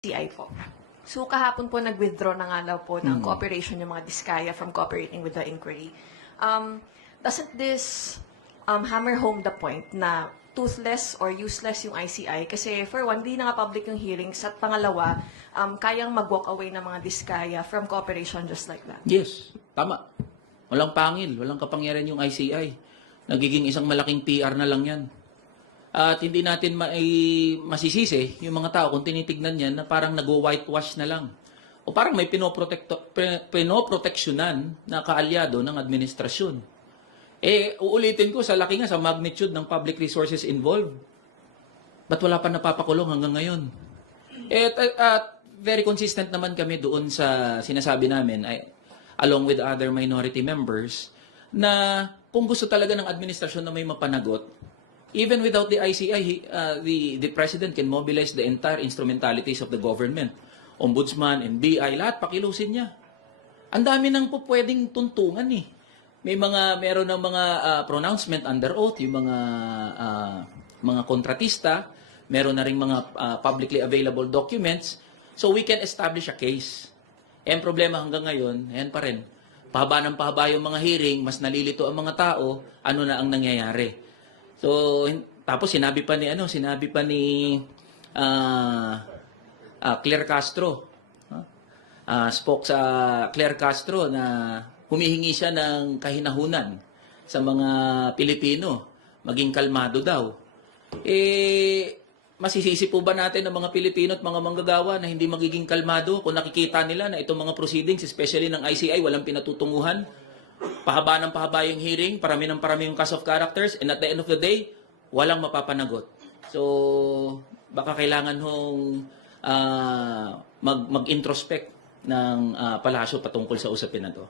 CI po. So kahapon po nag-withdraw na nga daw po ng cooperation yung mga Diskaya from cooperating with the inquiry. Doesn't this hammer home the point na toothless or useless yung ICI? Kasi for one, di na nga public yung hearings. At pangalawa, kayang mag-walk away ng mga Diskaya from cooperation just like that. Yes, tama. Walang pangil, walang kapangyarihan yung ICI. Nagiging isang malaking PR na lang yan. At hindi natin masisisi yung mga tao kung tinitignan yan na parang nag-whitewash na lang. O parang may pinoproteksyonan na kaalyado ng administrasyon. Uulitin ko, sa laki nga, sa magnitude ng public resources involved. Ba't wala pa napapakulong hanggang ngayon? Very consistent naman kami doon sa sinasabi namin, along with other minority members, na kung gusto talaga ng administrasyon na may mapanagot, even without the ICI, the President can mobilize the entire instrumentalities of the government. Ombudsman, NBI, lahat pakilusin niya. Ang dami nang po pwedeng tuntungan eh. Meron ng mga pronouncement under oath, yung mga kontratista, meron na ring mga publicly available documents, so we can establish a case. Ang problema hanggang ngayon, ayan pa rin. Pahaba ng pahaba yung mga hearing, mas nalilito ang mga tao, ano na ang nangyayari. So, tapos sinabi pa ni Claire Castro, spoke sa Claire Castro na humihingi siya ng kahinahunan sa mga Pilipino, maging kalmado daw. Masisisi po ba natin ang mga Pilipino at mga manggagawa na hindi magiging kalmado kung nakikita nila na itong mga proceedings, especially ng ICI, walang pinatutunguhan? Pahaba ng pahaba yung hearing, parami ng parami yung cast of characters, and at the end of the day, walang mapapanagot. So, baka kailangan hong mag-introspect ng palasyo patungkol sa usapin na to.